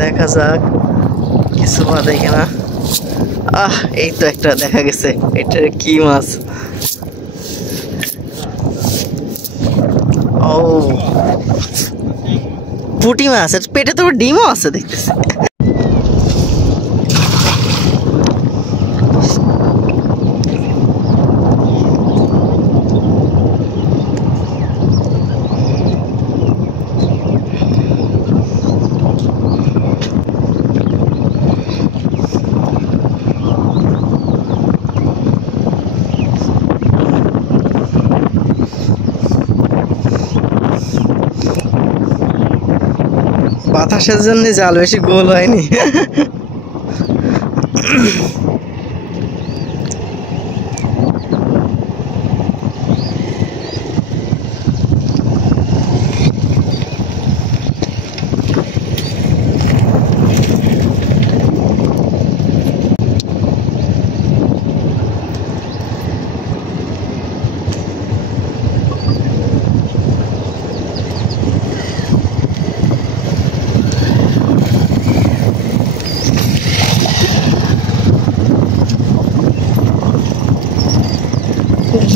দেখা যাক কিছু বাদে কিনা। এই তো একটা দেখা গেছে। এটা কি মাছ? ও, পুঁটি মাছ। এর পেটে তো ডিমও আছে দেখতেছি। বাতাসের জন্য জাল বেশি গোল হয়নি।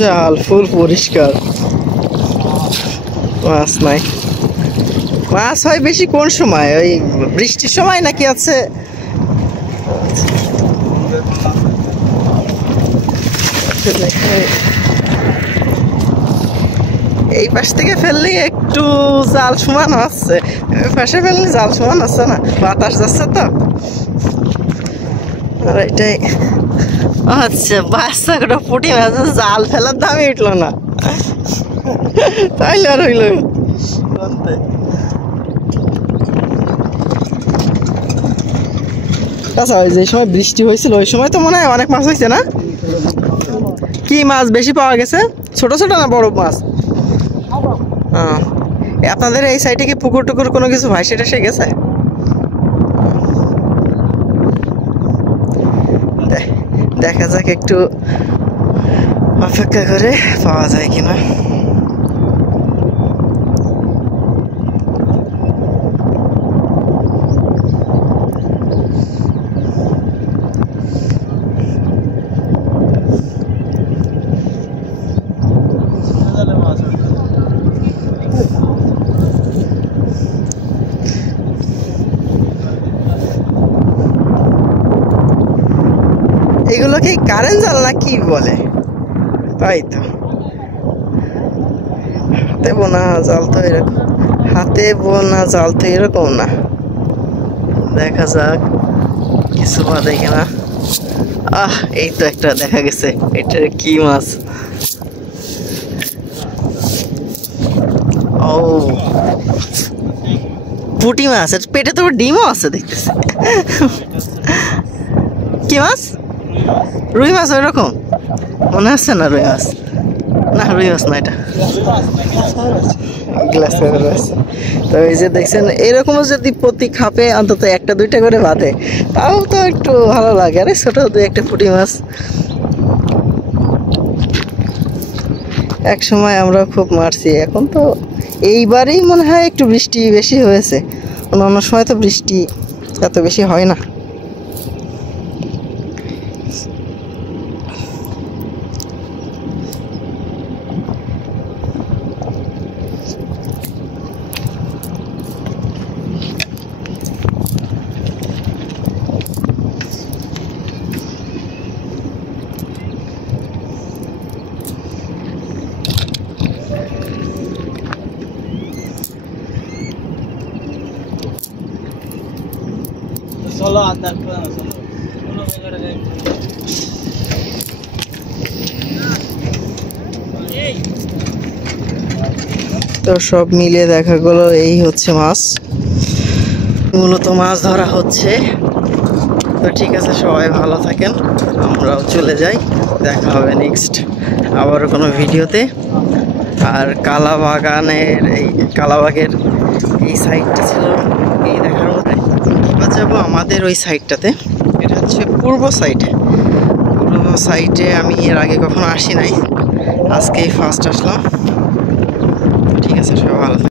জাল ফুল পরিষ্কার, মাছ নাই। মাছ হয় বেশি কোন সময়? ওই বৃষ্টির সময় নাকি আছে? এই পাশ থেকে ফেললে একটু জাল সমান হচ্ছে, পাশে ফেললে জাল সমান হচ্ছে না, বাতাস যাচ্ছে তো। আর এটাই আচ্ছা, বাচ্চা করে পুঁটি মাছ জাল ফেলার দামই উঠলো না, তাইলে আর হইল। আচ্ছা, ওই যে সময় বৃষ্টি হয়েছিল ওই সময় তো মনে হয় অনেক মাছ হয়েছে না? কি মাছ বেশি পাওয়া গেছে? ছোট ছোট না বড় মাছ? আপনাদের এই সাইডে কি পুকুর টুকুর কোনো কিছু ভাইসে টাইসে গেছে? দেখা যাক, একটু অপেক্ষা করে পাওয়া যায় কিনা। এগুলো কি কারেন্ট জাল না কি বলে? তাই তো, হাতে বোনা জাল তো এরকম, হাতে বোনা জাল তো এরকম না। দেখা যাক কিছু বাদে কিনা। এই তো একটা দেখা গেছে। এটা কি মাছ? ও, পুঁটি মাছ। এর পেটে তো ডিমও আছে দেখতেছি। কি মাছ? রুই মাছ? ওই রকম মনে হচ্ছে না রুই মাছ। না, রুই মাছ না, এটা গ্লাস কাপের মাছ। তো এই যে দেখছেন, এরকম যদি প্রতি খাপে অন্তত একটা দুইটা করে বাঁধে তাও তো একটু ভালো লাগে। আরে ছোট দুই একটা পুঁটি মাছ। এক সময় আমরা খুব মারছি, এখন তো এইবারেই মনে হয় একটু বৃষ্টি বেশি হয়েছে, অন্য সময় তো বৃষ্টি এত বেশি হয় না। তো সব মিলিয়ে দেখা গেলো এই হচ্ছে মাছ, মূলত মাছ ধরা হচ্ছে। তো ঠিক আছে, সবাই ভালো থাকেন, আমরাও চলে যাই। দেখা হবে নেক্সট আবারও কোনো ভিডিওতে। আর কালাবাগানের কালাবাগের এই সাইডটা ছিল এই দেখার মধ্যে। এবার যাবো আমাদের ওই সাইডটাতে, এটা হচ্ছে পূর্ব সাইডে। পূর্ব সাইডে আমি এর আগে কখনো আসি নাই, আজকেই ফার্স্ট আসলাম। ঠিক আছে, সবাই ভালো থাকেন।